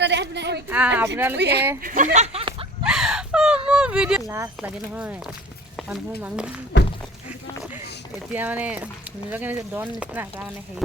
আপোনালোকে মোৰ ভিডিঅ' লাজ লাগে নহয় মানুহ এতিয়া মানে নিজকে নিজে ডন নিচিনা এটা মানে হেৰি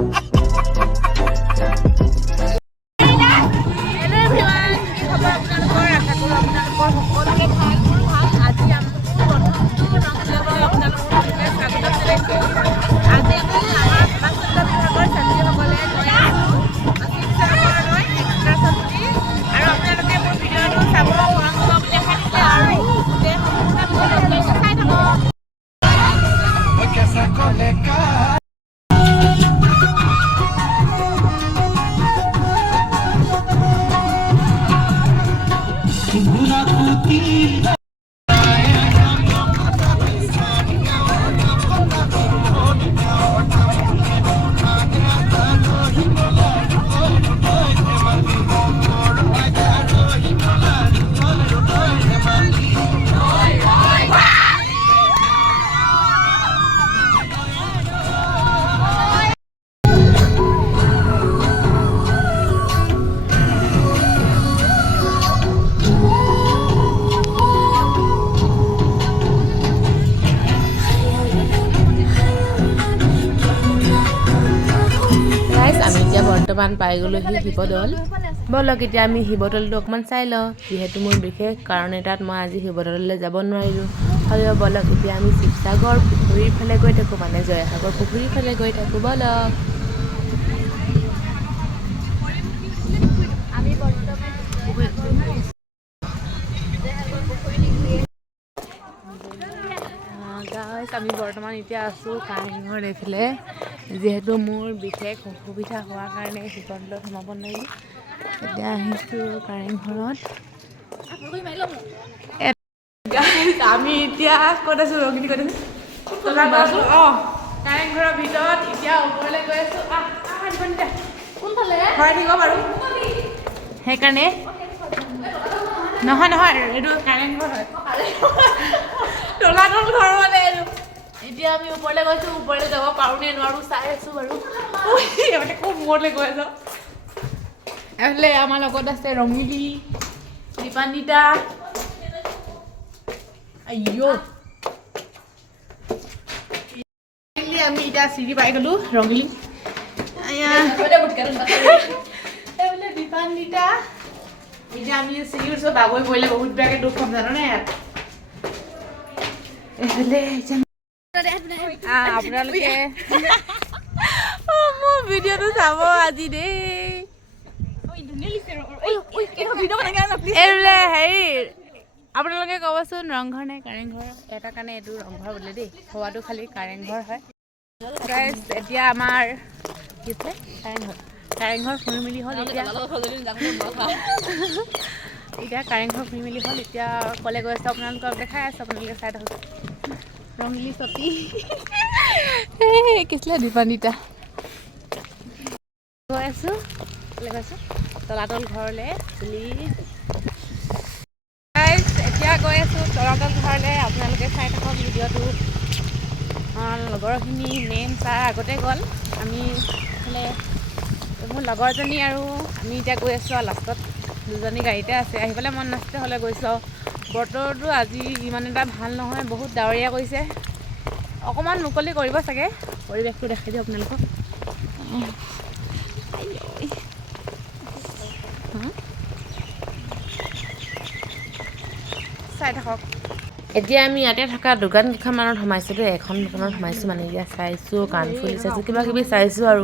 বৰ্তমান পাই গ'লোহি শিৱদৌল। ব'লক এতিয়া আমি শিৱদৌলটো অকণমান চাই লওঁ, যিহেতু মোৰ বিশেষ কাৰণ এটাত মই আজি শিৱদৌললৈ যাব নোৱাৰিলোঁ। হ'লেও ব'লক এতিয়া আমি শিৱসাগৰ পুখুৰীৰ ফালে গৈ থাকোঁ, মানে জয়সাগৰ পুখুৰীৰ ফালে গৈ থাকোঁ। ব'লক আমি বৰ্তমান এতিয়া আছোঁ কাৰেংঘৰ এইফালে, যিহেতু মোৰ বিশেষ অসুবিধা হোৱাৰ কাৰণে শিৱদৌলত সোমাব নোৱাৰিলোঁ। এতিয়া আহিছোঁ কাৰেংঘৰত। আমি এতিয়া ক'ত আছোঁ ৰগিনী ক'ত আছোঁ? কাৰেংঘৰৰ ভিতৰত এতিয়া ওপৰলৈ গৈ আছোঁ। কোনফালে ভৰাই থাকিব বাৰু, সেইকাৰণে নহয় এইটো কাৰেংঘৰ হয়, তলাতল ঘৰ মানে এইটো। এতিয়া আমি ওপৰলৈ গৈছোঁ, ওপৰলৈ যাব পাৰোঁ নে নোৱাৰোঁ চাই আছোঁ বাৰু। মানে খুব ওপৰলৈ গৈ আছোঁ। এইফালে আমাৰ লগত আছে ৰঙিলী, দীপান্বিতা। আমি এতিয়া চিৰি পাই গ'লোঁ ৰঙিলী। এইফালে দীপান্বিতা। এতিয়া আমি চিৰি ওচৰত বাগৰি পৰিলে বহুত বেয়াকৈ দুখ পাম জানো নে ইয়াত। এইফালে আপোনালোকে মোৰ ভিডিঅ'টো চাব আজি দেই। এইবোলে হেৰি আপোনালোকে ক'বচোন ৰংঘৰ নে কাৰেংঘৰ? এটা কাৰণে এইটো ৰংঘৰ বোলে দেই, হোৱাটো খালি কাৰেংঘৰ হয়। এতিয়া আমাৰ কি আছে কাৰেংঘৰ ফুৰি মেলি হ'ল। এতিয়া কাৰেংঘৰ ফুৰি মেলি হ'ল। এতিয়া ক'লে গৈ আছোঁ আপোনালোকক দেখাই আছোঁ, আপোনালোকে চাই থাকক। ৰঙিলী চতি কিছিলে দীপান্বিতা। গৈ আছোঁ তলাতল ঘৰলৈ। এতিয়া গৈ আছোঁ তলাতল ঘৰলৈ, আপোনালোকে চাই থাকক ভিডিঅ'টো। লগৰখিনি মেইন ছাৰ আগতে গ'ল, আমি এইফালে মোৰ লগৰজনী আৰু আমি এতিয়া গৈ আছোঁ আৰু লাষ্টত দুজনী গাড়ীতে আছে। আহিবলৈ মন নাছিলে, হ'লে গৈছোঁ আৰু। বতৰটো আজি ইমান এটা ভাল নহয়, বহুত ডাৱৰীয়া কৰিছে। অকণমান মুকলি কৰিব চাগে, পৰিৱেশটো দেখাই দিওঁ আপোনালোকক। চাই থাকক। এতিয়া আমি ইয়াতে থকা দোকান কেইখনমানত সোমাইছোঁ দেই। এখন দোকানত সোমাইছোঁ, মানে এতিয়া চাইছোঁ, কাণফুলি চাইছোঁ, কিবা কিবি চাইছোঁ আৰু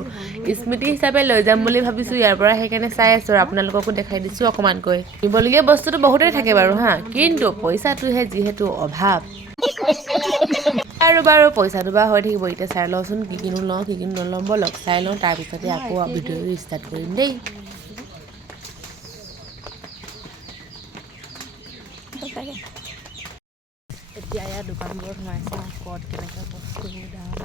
স্মৃতি হিচাপে লৈ যাম বুলি ভাবিছোঁ ইয়াৰ পৰা, সেইকাৰণে চাই আছোঁ আৰু আপোনালোককো দেখাই দিছোঁ অকণমানকৈ। নিবলগীয়া বস্তুটো বহুতেই থাকে বাৰু কিন্তু পইচাটোহে যিহেতু অভাৱ। আৰু বাৰু পইচাটো বা হৈ থাকিব। এতিয়া চাই লওঁচোন কি কিনো লওঁ কি কিনো নলওঁ। ব'লক চাই লওঁ, তাৰপিছতে আকৌ ভিডিঅ'টো ষ্টাৰ্ট কৰিম দেই। এতিয়া ইয়াৰ দোকানবোৰত সোমাইছে, ক'ত কেনেকৈ বস্তু দাম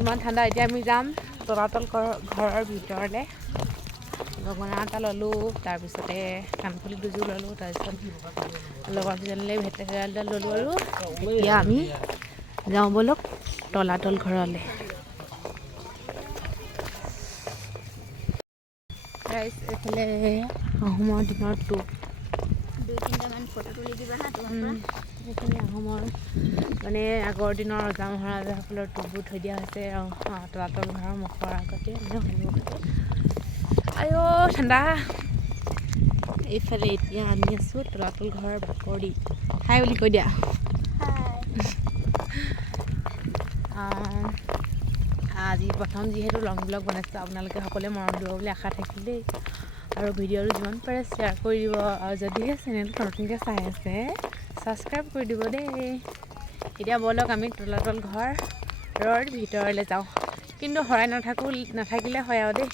ইমান ঠাণ্ডা। এতিয়া আমি যাম তলাতল ঘৰৰ ভিতৰলৈ। গগনা এটা ল'লোঁ, তাৰপিছতে কাণফুলি দুযোৰ ল'লোঁ, তাৰপিছত লগৰকেইজনীলৈ ভেটেৰা এডাল ল'লোঁ আৰু এতিয়া আমি যাওঁ ব'লক তলাতল ঘৰলৈ। গাইছ এইফালে আহোমৰ দিনৰ টোপ 2-3টামান ফটো তুলি দিবা হা তোমাৰ পৰা এইখিনি আহোমৰ মানে আগৰ দিনৰ ৰজা মহাৰাজাসকলৰ টোপবোৰ থৈ দিয়া হৈছে তলাতল ঘৰৰ মুখৰ আগতে সন্মুখতে আইঅ ঠাণ্ডা এইফালে এতিয়া আমি আছোঁ তলাতল ঘৰৰ বাকৰি হাই বুলি কৈ দিয়া আজি প্ৰথম যিহেতু লং ব্লগ বনাইছোঁ আপোনালোকে সকলোৱে মৰম দিব বুলি আশা থাকিল দেই আৰু ভিডিঅ'টো যিমান পাৰে শ্বেয়াৰ কৰি দিব আৰু যদিহে চেনেলটো নতুনকৈ চাই আছে ছাবস্ক্ৰাইব কৰি দিব দেই এতিয়া ব'লক আমি তলাতল ঘৰৰ ভিতৰলৈ যাওঁ কিন্তু হৰাই নাথাকিলে হয় আৰু দেই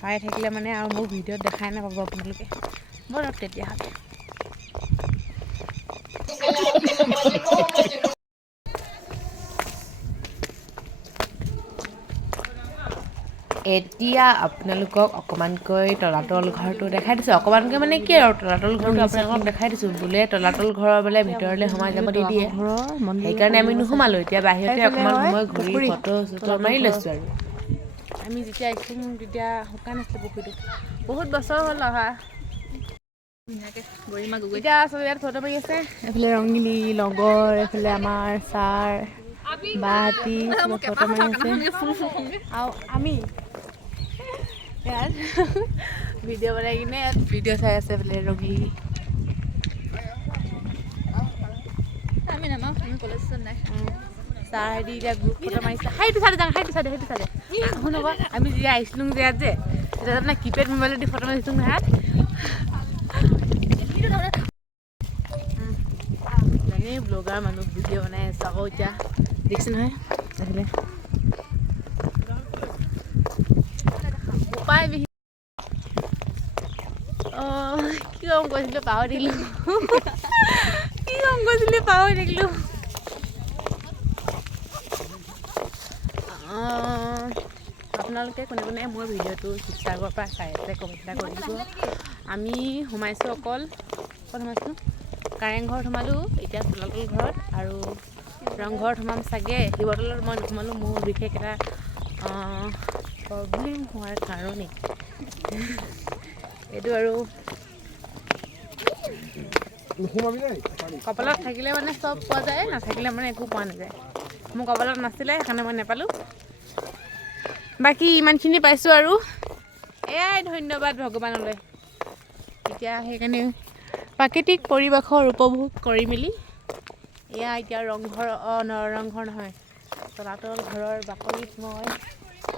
হৰাই থাকিলে মানে আৰু মোক ভিডিঅ'ত দেখাই নাপাব আপোনালোকে ব'লক তেতিয়াহ'লে এতিয়া আপোনালোকক অকণমানকৈ তলাতল ঘৰটো দেখাই দিছোঁ অকণমানকৈ মানে কি আৰু তলাতল ঘৰটো আপোনালোকক দেখাই দিছোঁ বোলে তলাতল ঘৰৰ বোলে ভিতৰলৈ সোমাই যাব নিদিয়ে সেইকাৰণে আমি নোসোমালোঁ এতিয়া বাহিৰতে অকণমান সময় ঘূৰি ফটো চটো মাৰি লৈছোঁ আৰু আমি যেতিয়া আহিছোঁ তেতিয়া শুকান আছিলে পুখুৰীটো বহুত বছৰ হ'ল অহা এতিয়া চবে ইয়াত ফটো মাৰি আছে এইফালে ৰঙিলী লগৰ এইফালে আমাৰ ছাৰ বাহঁতি ফটো মাৰি আছে আৰু আমি ইয়াত ভিডিঅ' বনাই কিনে ইয়াত ভিডিঅ' চাই আছে বোলে ৰঙিলী আমি নামাওঁ আমি কলেজ নাই ছাৰহেঁতি এতিয়া গ্ৰুপ ফটো মাৰিছে সেইটো চাইডে শুনক আমি যেতিয়া আহিছিলোঁ যে ইয়াত যে তেতিয়া তাৰমানে কিপেড মোবাইলেদি ফটো মাৰিছোঁ নহয় জানেই ব্লগাৰ মানুহ ভিডিঅ' বনাই আছোঁ আকৌ এতিয়া দেখিছে নহয় আহিলে উপায় বিহীন কি কাম কৰিছিলোঁ পাহৰি থাকিলোঁ আপোনালোকে কোনে কোনে মোৰ ভিডিঅ'টো শিৱসাগৰৰ পৰা চাই আছে কমেণ্ট এটা কৰি দিব আমি সোমাইছোঁ অকল সোমাইছোঁ কাৰেংঘৰত সোমালোঁ এতিয়া তলাতল ঘৰত আৰু ৰংঘৰত সোমাম চাগে শিৱদৌলত মই নোসোমালোঁ মোৰ বিশেষ এটা প্ৰব্লেম হোৱাৰ কাৰণে এইটো আৰু কপালত থাকিলে মানে চব পোৱা যায় নাথাকিলে মানে একো পোৱা নাযায় মোৰ কপালত নাছিলে সেইকাৰণে মই নাপালোঁ বাকী ইমানখিনি পাইছোঁ আৰু এয়াই ধন্যবাদ ভগৱানলৈ এতিয়া সেইকাৰণে প্ৰাকৃতিক পৰিৱেশৰ উপভোগ কৰি মেলি এয়া এতিয়া ৰংঘৰ ৰংঘৰ নহয় তলাতল ঘৰৰ বাকৰিত মই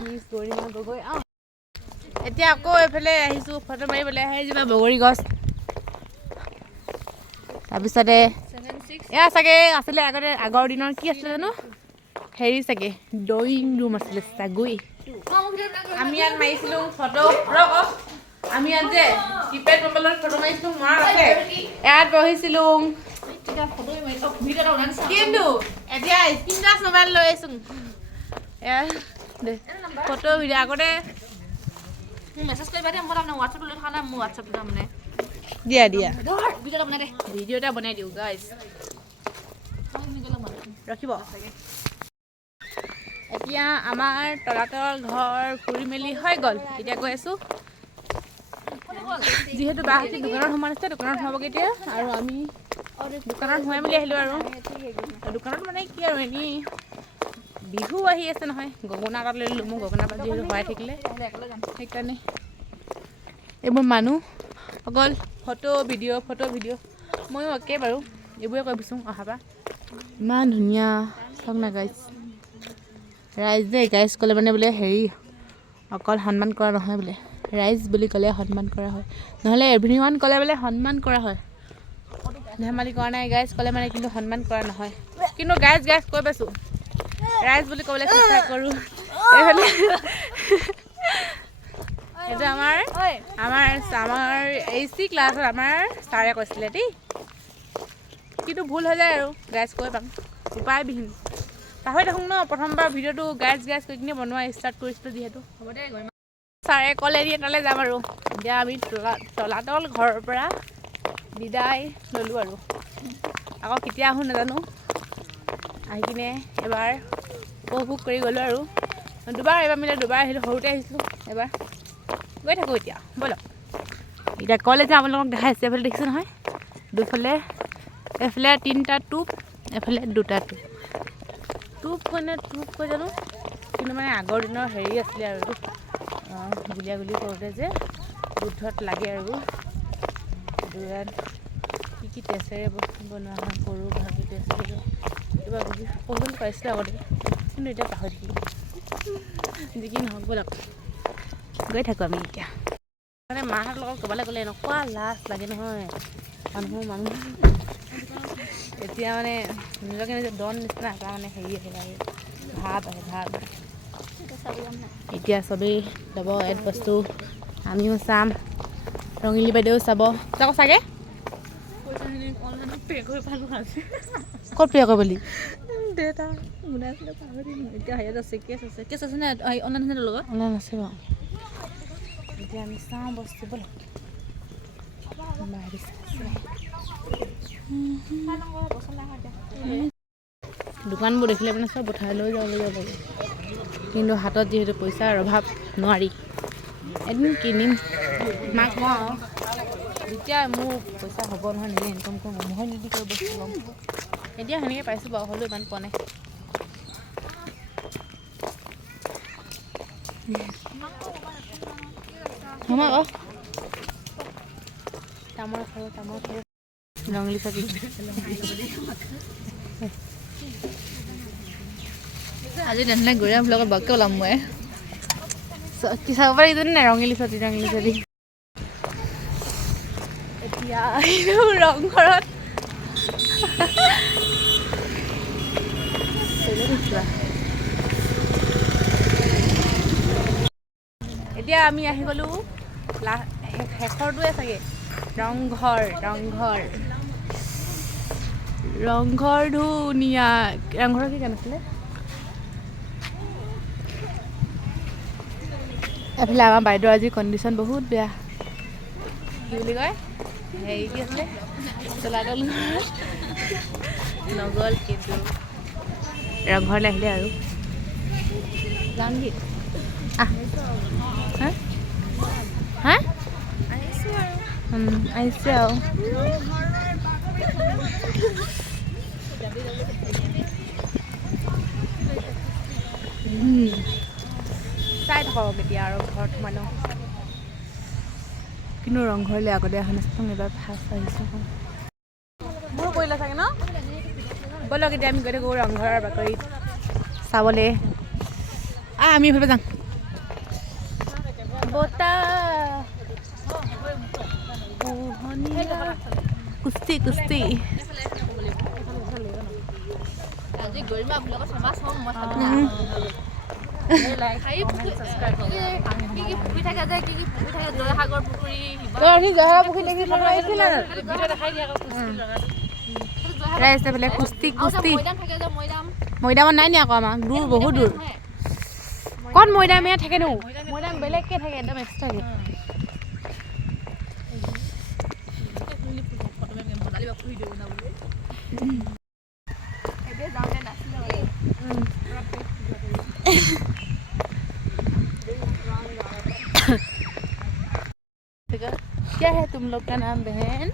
মিছ গৰিমা গগৈ এতিয়া আকৌ এইফালে আহিছোঁ ফটো মাৰিবলৈ আহিছোঁ বগৰী গছ তাৰপিছতে এয়া চাগে আছিলে আগৰ দিনৰ কি আছিলে জানো হেৰি চাগে ড্ৰয়িং ৰুম আছিলে চাগৈ আমি ইয়াত মাৰিছিলোঁ ফটো আমি ইয়াত যে কিপেড মোবাইলত ফটো মাৰিছিলোঁ মনত আছে ইয়াত বহিছিলোঁ কিন্তু এতিয়া স্ক্ৰীন টাচ মোবাইল লৈ আহিছোঁ ফটো ভিডিঅ' আগতে মেছেজ কৰিবা দেই মই তাৰমানে হোৱাটছএপত লৈ থকা নাই মোৰ হোৱাটছএপটো তাৰমানে দিয়া ভিডিঅ' এটা বনাই দিওঁ গাইজ ৰাখিব এতিয়া আমাৰ তলাতল ঘৰ ফুৰি মেলি হৈ গ'ল এতিয়া গৈ আছোঁ যিহেতু বাহঁতি দোকানত সোমাই আছে দোকানত সোমাবগৈ এতিয়া আৰু আমি দোকানত সোমাই মেলি আহিলোঁ আৰু দোকানত মানে কি আৰু এনেই বিহু আহি আছে নহয় গগনা এটা লৈ ল'লোঁ মোৰ গগনা এটা যিহেতু ভৰাই থাকিলে সেইকাৰণে এইবোৰ মানুহ অকল ফটো ভিডিঅ' ময়ো একে বাৰু এইবোৰে কৈ বিচোঁ অহাৰপৰা ইমান ধুনীয়া চাওক না গাইজ ৰাইজ দেই গাইজ ক'লে মানে বোলে হেৰি অকল সন্মান কৰা নহয় বোলে ৰাইজ বুলি ক'লে সন্মান কৰা হয় নহ'লে এভৰিৱান ক'লে বোলে সন্মান কৰা হয় ধেমালি কৰা নাই গাইজ ক'লে মানে কিন্তু সন্মান কৰা নহয় কিন্তু গাইজ কৈ পাইছোঁ ৰাইজ বুলি ক'বলৈ চেষ্টা কৰোঁ এইফালে এইটো আমাৰ AC ক্লাছত আমাৰ ছাৰে কৈছিলে দেই কিন্তু ভুল হৈ যায় আৰু গাইজ কৈ পাম উপায়বিহীন পাহৰি থাকোঁ ন প্ৰথমবাৰ ভিডিঅ'টো গাইজ কৈ কিনে বনোৱা ষ্টাৰ্ট কৰিছিলোঁ যিহেতু হ'ব দে ছাৰে ক'লে দিয়ে তালৈ যাম আৰু এতিয়া আমি তলাতল ঘৰৰ পৰা বিদায় ল'লোঁ আৰু আকৌ কেতিয়া আহোঁ নাজানো আহি কিনে এবাৰ উপভোগ কৰি গ'লোঁ আৰু দুবাৰ আহিলোঁ সৰুতে আহিছিলোঁ এবাৰ গৈ থাকোঁ এতিয়া ব'লক এতিয়া কলেজ আপোনালোকক দেখাইছে এইফালে দেখিছে নহয় দুফালে এফালে 3টা টোপ এফালে 2টা টোপ কৈ জানো কিন্তু মানে আগৰ দিনৰ হেৰি আছিলে আৰু গুলীয়াগুলি কৰোঁতে যে যুদ্ধত লাগে আৰু দূৰত কি তেজেৰে বনোৱা হয় সৰু ভাগি তেজেৰে কিবা কিবি পঢ়িবলৈ পাইছিলোঁ আগতে কিন্তু এতিয়া পাহৰি থাকিলোঁ যি কি নহওক ব'লক গৈ থাকোঁ আমি এতিয়া মানে মাহঁতৰ লগত ক'বলৈ গ'লে এনেকুৱা লাজ লাগে নহয় মানুহ এতিয়া মানে নিজকে নিজে ডন নিচিনা এটা মানে হেৰি আহে আৰু ভাৱ আহে এতিয়া চবেই যাব এড বস্তু আমিও চাম ৰঙিলী বাইদেউ চাব যাব চাগে ক'ত পে' কৰিবলি দেউতা গুণাইছিলে পাহৰি এতিয়া হেৰিয়াত আছে কেছ আছে নে অনলাইন আছে লগত অনলাইন আছে বাৰু এতিয়া আমি চাওঁ বস্তু ব'লক দোকানবোৰ দেখিলে মানে চব উঠাই লৈ যাব লাগে কিন্তু হাতত যিহেতু পইচাৰ অভাৱ নোৱাৰি এদিন কিনিম মাক কওঁ আৰু যেতিয়া মোৰ পইচা হ'ব নহয় নিজে ইনকাম কৰিম মই নিদি কৰি বস্তু ল'ম এতিয়া সেনেকৈ পাইছোঁ বাৰু হ'লেও ইমান পোৱা নাই তামোল খালোঁ ৰঙিলী চাবি আজি তেনেহ'লে গৰিয়া ব্লগত বাককৈ ওলাম মই কি চাব পাৰি নাই ৰঙিলী চাবি এতিয়া আহিলোঁ ৰংঘৰত এতিয়া আমি আহি গ'লোঁ শেষৰটোৱে চাগে ৰংঘৰ ধুনীয়া ৰংঘৰৰ কি গান আছিলে এফালে আমাৰ বাইদেউ আজি কণ্ডিশ্যন বহুত বেয়া কি বুলি কয় হেৰি কি আছিলে চলাগল নগ'ল কিন্তু ৰংঘৰলৈ আহিলে আৰু যাম কি হা আহিছে আৰু চাই থাকক এতিয়া আৰু ঘৰত সোমাই লওঁ কিন্তু ৰংঘৰলৈ আগতে অহা নাছিলোঁ এবাৰ ফাৰ্ষ্ট আহিছোঁ মোৰ কৰিলে চাগে ন ব'লক এতিয়া আমি গৈ থাকোঁ ৰংঘৰৰ বাকৰিত চাবলৈ আমি এইফালে যাম বতাহ কুস্তি আজি গৰিমা ব্লগত চাবা চাওঁ মই জয়সাগৰ পুখুৰী কুস্তি মৈদামত নাই নি আকৌ আমাক দূৰ বহুত দূৰ ক'ত মৈদাম ইয়াত থাকেনো মৈদাম বেলেগকৈ থাকে একদম এক্সট্ৰাকৈ क्या है तुम लोग का नाम बहन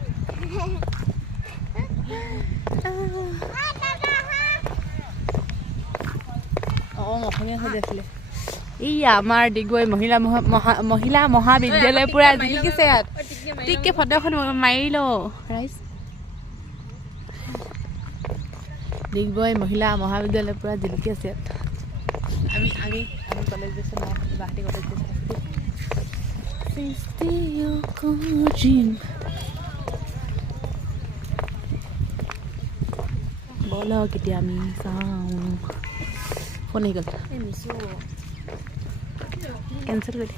অসমীয়া হৈ আছিলে ই আমাৰ ডিগবৈ মহিলা মহাবিদ্যালয় পুৰা জিলিকিছে ইয়াত টিককে ফটো এখন মাৰি লওঁ ৰাইজ ডিগবৈ মহিলা মহাবিদ্যালয় পুৰা জিলিকি আছে ইয়াত আমি কলেজ গৈছোঁ গুৱাহাটী কলেজ গৈছোঁ ব'লক এতিয়া আমি চাওঁ ফোন আহি গ'ল কেঞ্চেল কৰি দে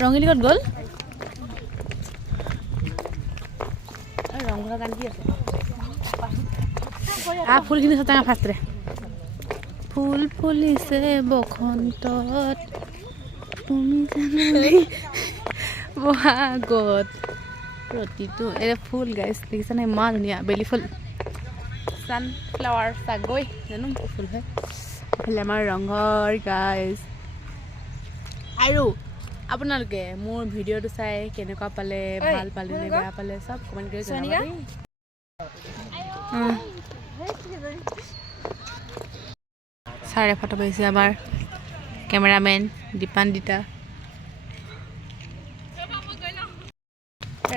ৰঙিলী ক'ত গ'ল ৰংঘৰৰ গান কি আছে ফুলখিনি চটাঙা ফাৰ্ষ্টৰে ফুল ফুলিছে বসন্তত তুমি জানানে বহাগত ৰুটিটো এই ফুল গাইছ দেখিছেনে ইমান ধুনীয়া বেলি ফুল ছানফ্লাৱাৰ চাগৈ জানো কি ফুল হয় এইফালে আমাৰ ৰংঘৰ গাইছ আৰু আপোনালোকে মোৰ ভিডিঅ'টো চাই কেনেকুৱা পালে ভাল পালে নে বেয়া পালে চব কমেণ্ট কৰি জনাব দেই ছাৰে ফটো পাইছে আমাৰ কেমেৰামেন দীপান্বিতা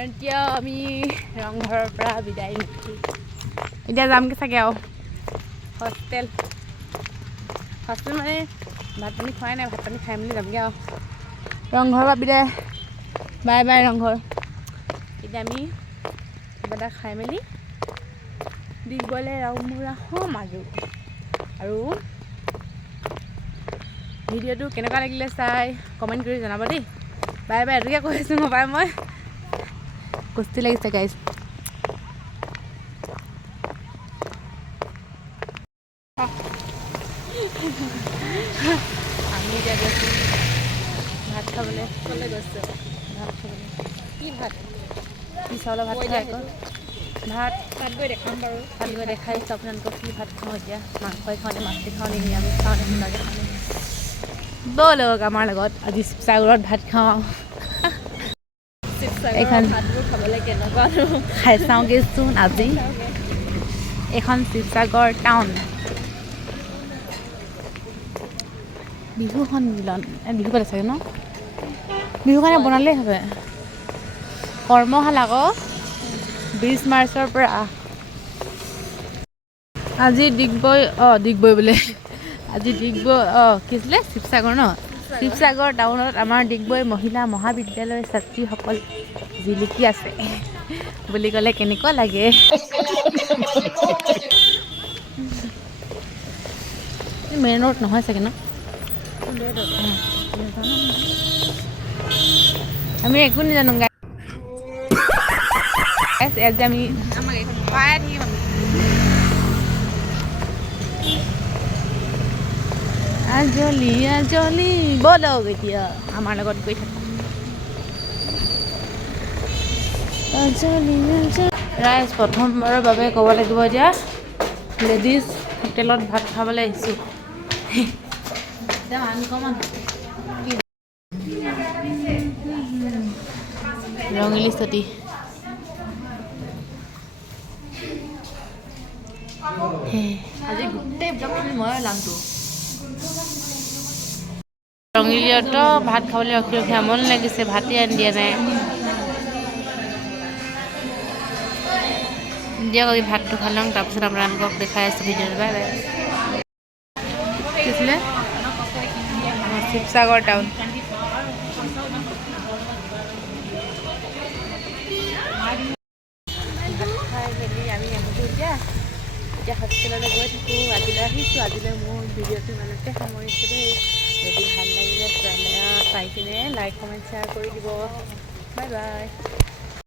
এতিয়া আমি ৰংঘৰৰ পৰা বিদায় লৈছোঁ এতিয়া যামগৈ চাগে আৰু হোষ্টেল মানে ভাত পানী খোৱাই নাই ভাত পানী খাই মেলি যামগৈ আৰু ৰংঘৰৰ পৰা বিদায় বাই বাই ৰংঘৰ এতিয়া আমি কিবা এটা খাই মেলি ডিগবৈলৈ ৰাওমুৰা হ'ম আৰু ভিডিঅ'টো কেনেকুৱা লাগিলে চাই কমেণ্ট কৰি জনাব দেই বাই বাই এইটোকে কৈ আছোঁ মই কুস্তি লাগিছে গাইজ আমি এতিয়া গৈছোঁ ভাত খাবলৈ ক'লৈ গৈছোঁ ভাত খাবলৈ কি ভাত কি চাউলৰ ভাত খাই আকৌ ভাত গৈ দেখাম বাৰু ভাত গৈ দেখাইছোঁ আপোনালোকক কি ভাত খাওঁ এতিয়া মাংসই খাওঁ নে মাছে খাওঁ নে নিৰামিষ খাওঁ নে কিবাকৈ খাওঁ নে ব'লক আমাৰ লগত আজি শিৱসাগৰত ভাত খাওঁ এইখন ভাতবোৰ খাবলৈ কেনেকুৱা খাই চাওঁগৈচোন আজি এইখন শিৱসাগৰ টাউন বিহু সন্মিলন বিহু পাতে চাগে ন বিহু কাৰণে বনালেই হবে কৰ্মশালা আকৌ 20 মাৰ্চৰ পৰা আজি ডিগবৈ বোলে আজি ডিগবৈ কি আছিলে শিৱসাগৰ ন শিৱসাগৰ টাউনত আমাৰ ডিগবৈ মহিলা মহাবিদ্যালয়ৰ ছাত্ৰীসকল জিলিকি আছে বুলি ক'লে কেনেকুৱা লাগে মেইন ৰোড নহয় চাগে ন আমি একো নাজানো আজি আমি পাই থাকিম আজলি ব'লক এতিয়া আমাৰ লগত গৈ থাকোঁ ৰাইজ প্ৰথমবাৰৰ বাবে ক'ব লাগিব এতিয়া লেডিজ হোটেলত ভাত খাবলৈ আহিছোঁ ৰঙিলী চতি আজি গোটেই ব্লগখিনি মই লাংটো ৰঙিলীতো ভাত খাবলৈ ৰখি আমন লাগিছে ভাতেই আনি দিয়া নাই দিয়ক আমি ভাতটো খাই লওঁ তাৰপিছত আপোনালোকক দেখাই আছোঁ ভিডিঅ'টো বাই বাই কি আছিলে শিৱসাগৰ টাউন খাই মেলি আমি আহিছোঁ এতিয়া হোষ্টেললৈ গৈ থাকোঁ আজিলৈ আহিছোঁ আজিলৈ মোৰ ভিডিঅ'টো ইমানতে সামৰিছোঁ দেই যদি ভাল লাগিলে তেতিয়াহ'লে চাই কিনে লাইক কমেণ্ট শ্বেয়াৰ কৰি দিব বাই বাই